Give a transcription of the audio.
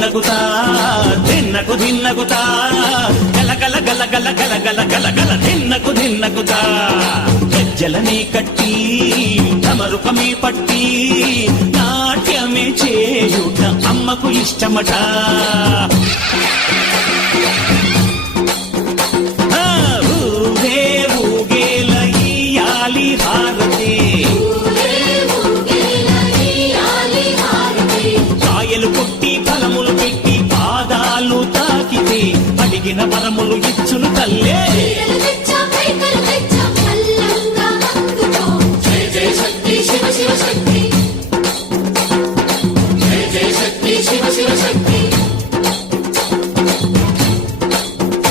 ధిన్నకుతా ధిన్నకు ధిన్నకుతా గల గల గల గల గల గల గల గల ధిన్నకు ధిన్నకుతా గజ్జలనే కట్టి తమరుకమే పట్టి నాట్యమే చేయుట అమ్మకు ఇష్టమట ఊరే ఊగేల ఇయ్యాలి హారతి కాయలు కొట్టి ఫలములు పెట్టి పాదాలు తాకితే అడిగిన వరములు ఇచ్చును తల్లే శివ శివ శక్తి